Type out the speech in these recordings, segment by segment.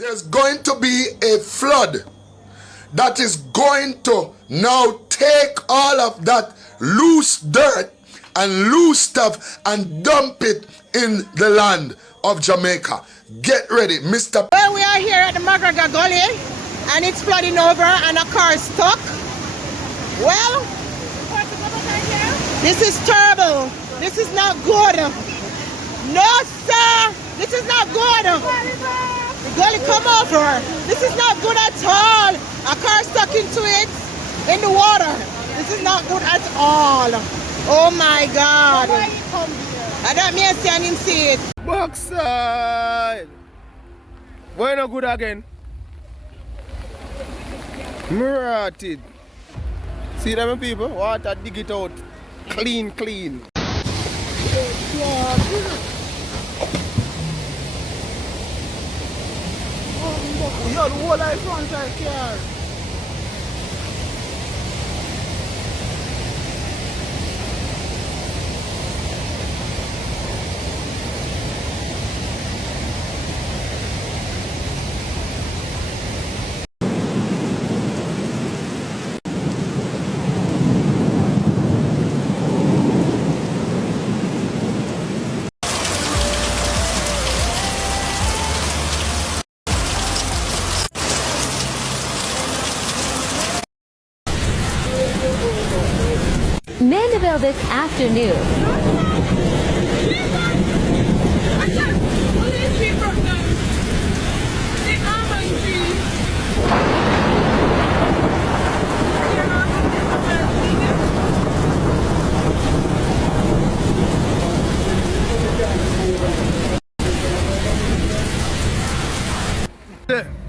There's going to be a flood that is going to now take all of that loose dirt and loose stuff and dump it in the land of Jamaica. Get ready, Mr. Well, we are here at the McGregor Gully and it's flooding over and a car is stuck. Well, this is terrible. This is not good. No, sir. This is not good. The gully come over. This is not good at all. A car stuck into it in the water. This is not good at all. Oh my God. I don't mean see and him see it. Backside. Why not good again? Murrated. See them people? Water dig it out. Clean, clean. You have the whole life front side car. Mandeville this afternoon.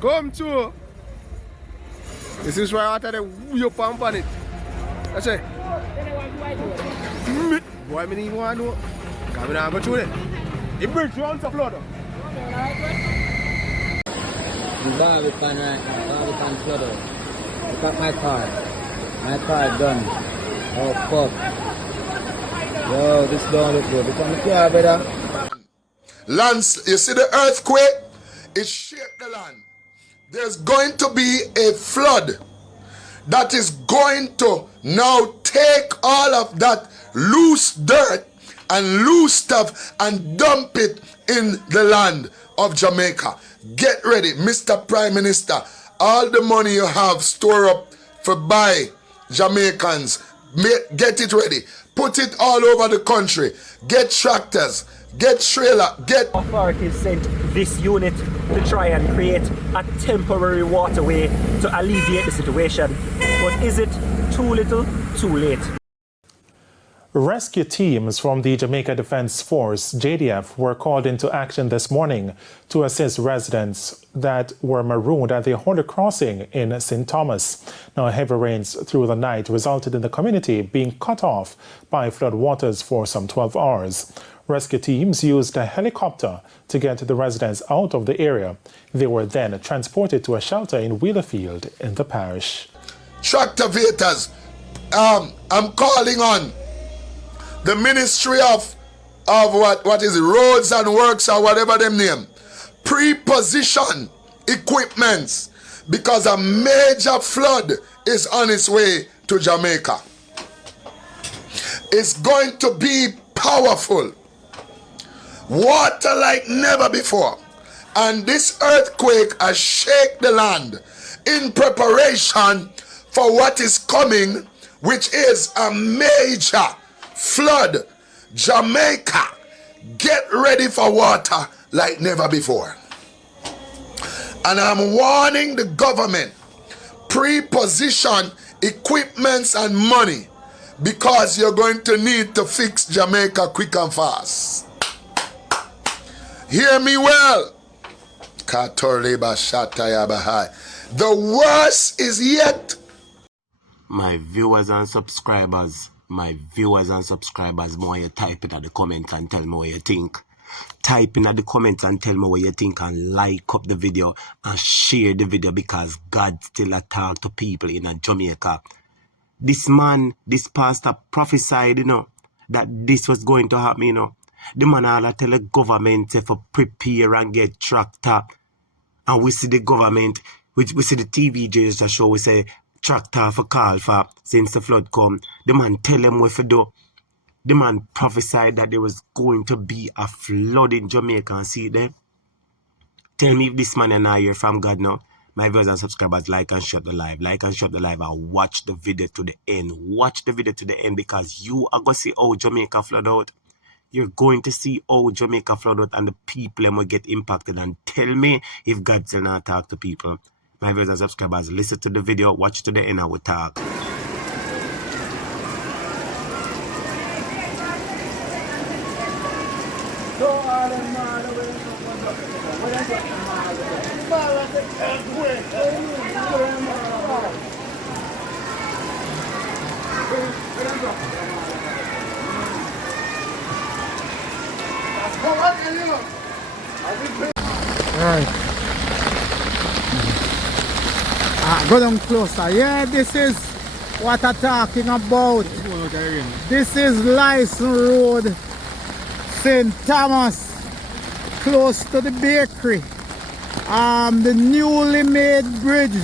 Come to. This is why I had to wheel pump on it. That's it. Boy, I don't want to know. Because I don't go through it. It brings you on the flood. The Barbican right now, Barbican flood out. Look at my car. My car done. Oh fuck. Yo, this don't look good. Look at my car, brother. Lance, you see the earthquake? It shook the land. There's going to be a flood that is going to now take all of that loose dirt and loose stuff and dump it in the land of Jamaica. Get ready, Mr. Prime Minister. All the money you have store up for buy Jamaicans. Get it ready. Put it all over the country. Get tractors. Get trailer. Get... Authorities sent this unit to try and create a temporary waterway to alleviate the situation. But is it too little, too late? Rescue teams from the Jamaica Defence Force, JDF, were called into action this morning to assist residents that were marooned at the Holy Crossing in St. Thomas. Now, heavy rains through the night resulted in the community being cut off by flood waters for some 12 hours. Rescue teams used a helicopter to get the residents out of the area. They were then transported to a shelter in Wheelerfield in the parish. Tractovators, I'm calling on the Ministry of what is it, Roads and Works or whatever them name. Pre-position equipments because a major flood is on its way to Jamaica. It's going to be powerful. Water like never before. And this earthquake has shaken the land in preparation for what is coming, which is a major flood. Jamaica, get ready for water like never before. And I'm warning the government, pre-position equipments and money because you're going to need to fix Jamaica quick and fast. Hear me well. The worst is yet. My viewers and subscribers, more you type it at the comments and tell me what you think. Type in at the comments and tell me what you think and like up the video and share the video because God still a talk to people in Jamaica. This man, this pastor prophesied, that this was going to happen, The man all tell the government to prepare and get tractor. And we see the government, we see the TV just that show, we say, tractor for call for since the flood come. The man tell them what to do. The man prophesied that there was going to be a flood in Jamaica and see there. Tell me if this man and I hear from God now. My viewers and subscribers, like and share the live. Like and share the live and watch the video to the end. Watch the video to the end because you are going to see how Jamaica flood out. You're going to see how Jamaica flood out and the people will get impacted. And tell me if God still not talk to people. My viewers and subscribers, listen to the video, watch to the end, I will talk. Right. Go down closer. Yeah, this is what I'm talking about. This is License Road, St. Thomas, close to the bakery. The newly made bridge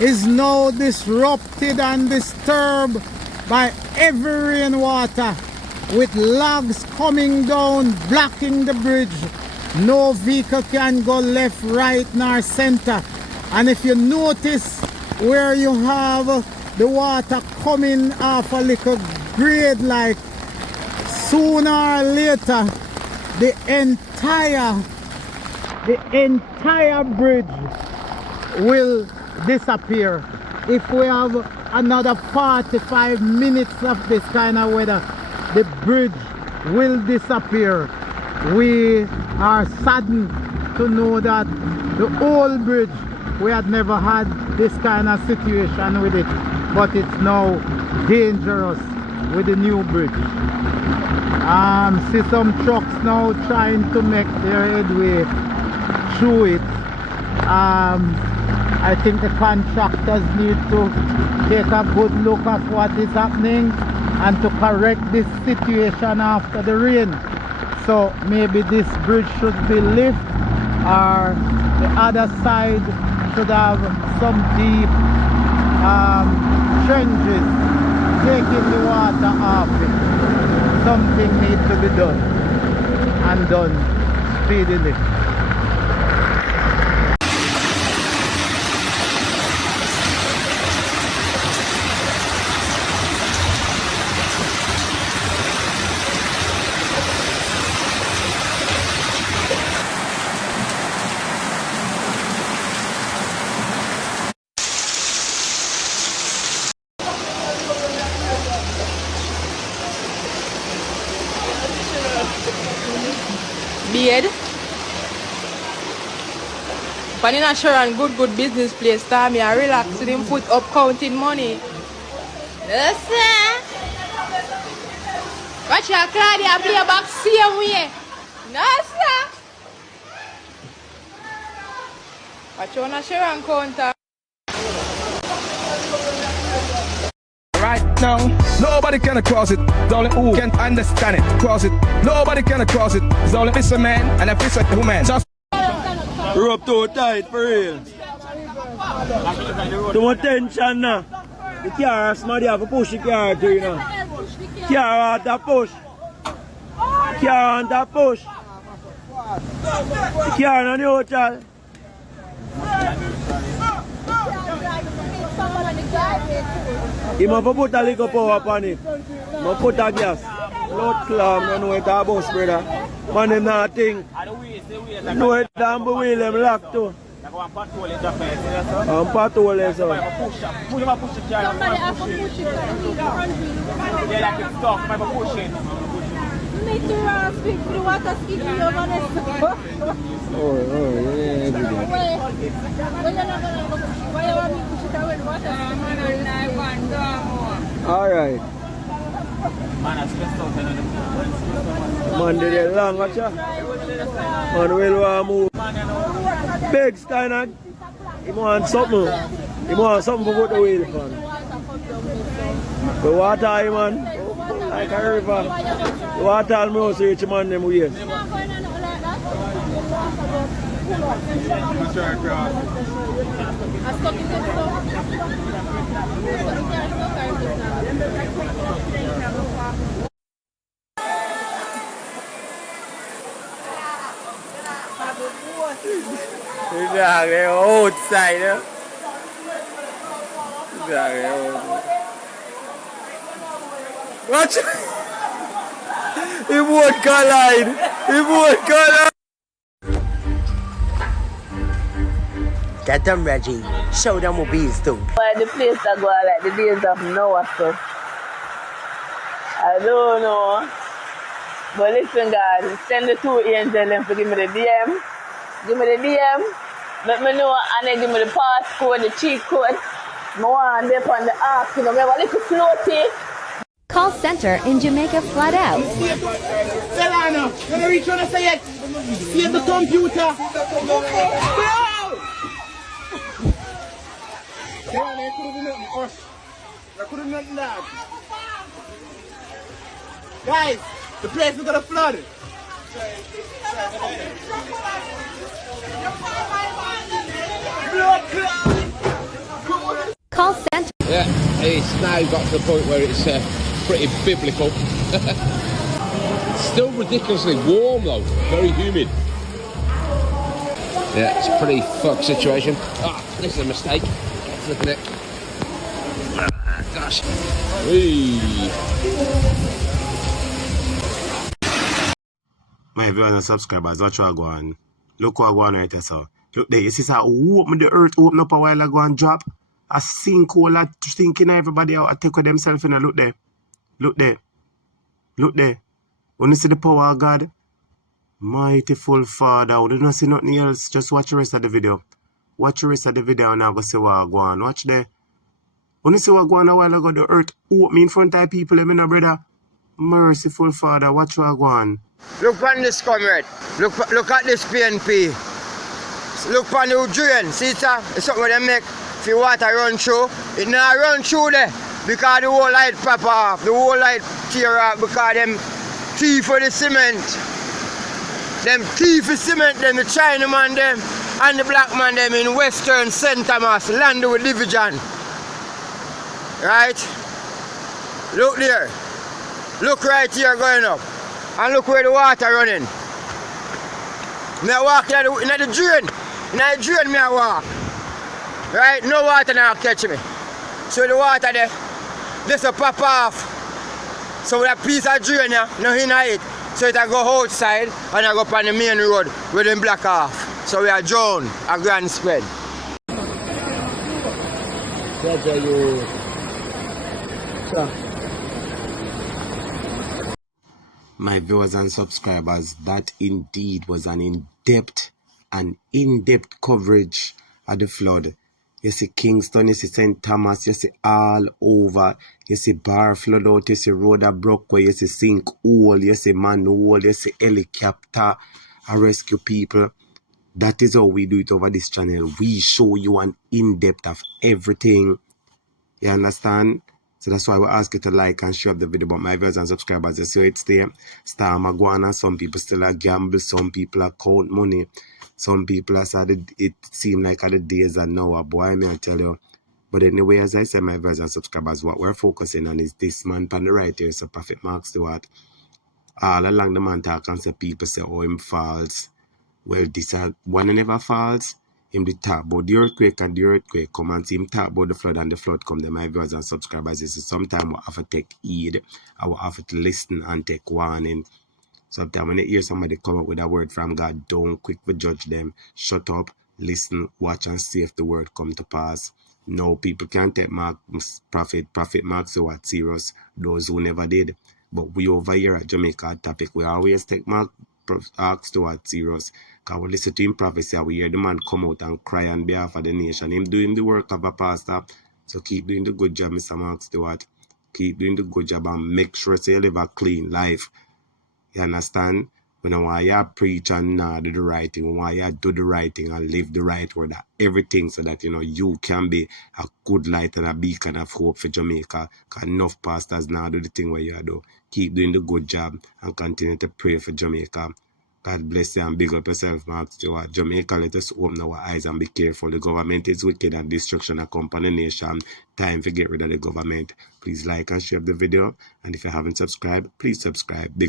is now disrupted and disturbed by heavy rainwater, with logs coming down, blocking the bridge. No vehicle can go left, right, nor center. And if you notice where you have the water coming off a little grade, like sooner or later the entire bridge will disappear. If we have another 45 minutes of this kind of weather, the bridge will disappear. We are saddened to know that the old bridge, we had never had this kind of situation with it, but it's now dangerous with the new bridge. See some trucks now trying to make their headway through it. I think the contractors need to take a good look at what is happening and to correct this situation after the rain. So maybe this bridge should be lifted, or the other side should have some deep trenches taking the water off it. Something needs to be done, and done speedily. Beard. But in a sure and good business place, time me and relax with him foot up counting money. Yes, sir. Watch your Claudia play back same way. No, sir. Watch you on a sure and counter. Right now, nobody can cross it. It's only who can understand it. Cross it. Nobody can cross it. It's only this a man and a piece of woman. Just rope too tight for real. Too much tension now. The car somebody have to push the car too, you know. Car want to push. Car want to push. The car not neutral. You must put a little power upon it. You must put a gas. Blood clam, you know it a bus, brother. Man, them not think. You know it damn the wheel them locked too. Patrol is so. Somebody have to push it. They like it stuck, might push it. You need to speak for the water skipping over there. Yeah. Why you want me to push it away the water? Alright. Man, they long, watch ya. Man, will want move. Big Steiner, he want something. He want something to put the wheel on. The water, man, like a river. The water almost reach man them ways. Exactly, outside. Exactly. Watch! He won't collide! He won't collide! Get them, Reggie. Show them what bees do. Why the place that go like the days of Noah stuff? I don't know. But listen, God, send the two angels and give me the DM. Give me the DM. Let me know and then give me the passcode, the cheat code. I want them on the ark, you know, we have a little floaty. Call center in Jamaica flat out. Selena, when you reach on to say it, save the computer. Guys, the place is gonna flood. Call center. Yeah, it's now got to the point where it's pretty biblical. Still ridiculously warm though, very humid. Yeah, it's a pretty fucked situation. Ah, this is a mistake. Flipping it. Ah, gosh. Whee. My viewers and subscribers, watch what I go on. Look what I go on right there, so. Look there, you see how the earth open up a while ago and drop? A sinkhole that sinking everybody out. I take with themselves in. Look there. Look there. Look there. When you see the power of God, mightyful Father, when you don't see nothing else, just watch the rest of the video. Watch the rest of the video and I'll go see what I go on. Watch there. When you see what I go on a while ago, the earth open in front of people, brother. Merciful Father, watch what I go on. Look on this comrade. Look at this PNP. Look on the drain. See sir? It's something they make. If you water run through, it not run through there. Because the whole light pop off. The whole light tear off because them thief for the cement. Them thief for cement, them the Chinaman them and the black man them in Western St. Thomas, land with division. Right? Look there. Look right here going up. And look where the water running. Me I walk in the drain. In the drain me I walk. Right? No water now catch me. So the water there, this will pop off. So that piece of drain here, nothing in it. So it will go outside and I go up on the main road with them block off. So we are drown, a grand spread. My viewers and subscribers, that indeed was an in-depth coverage of the flood. You see Kingston, you see St. Thomas, you see all over. You see bar flood out, you see road that broke where you see sink hole, you see manhole, you see helicopter, and rescue people. That is how we do it over this channel. We show you an in-depth of everything. You understand? So that's why we ask you to like and share the video. But my viewers and subscribers, you see it's there. Star Maguana, some people still are gamble, some people are count money. Some people are said it seemed like other days are now, boy, may I tell you. But anyway, as I said, my viewers and subscribers, what we're focusing on is this man on the right here, so Prophet Mark Stewart. All along the man talk and say people say, oh, him false. Well, this one never falls. Him the talk about the earthquake and the earthquake come and see him talk about the flood and the flood come. Then my viewers and subscribers, this is sometimes we have to take heed. I will have to listen and take warning. Sometimes when you hear somebody come up with a word from God, don't quick to judge them. Shut up, listen, watch and see if the word come to pass. No, people can't take Prophet Mark Stewart serious, those who never did. But we over here at Jamaica topic, we always take Mark Stewart serious. Because we listen to him prophecy, we hear the man come out and cry on behalf of the nation. Him doing the work of a pastor. So keep doing the good job, Mr. Mark Stewart. Keep doing the good job and make sure you live a clean life. You understand? When I want you preach and not do the right thing, we want you do the right thing and live the right word, everything so that you can be a good light and a beacon of hope for Jamaica. Because enough pastors now do the thing where you do. Keep doing the good job and continue to pray for Jamaica. God bless you and big up yourself, Mark Stewart. Jamaica, let us open our eyes and be careful. The government is wicked and destruction accompany nation. Time to get rid of the government. Please like and share the video. And if you haven't subscribed, please subscribe. Big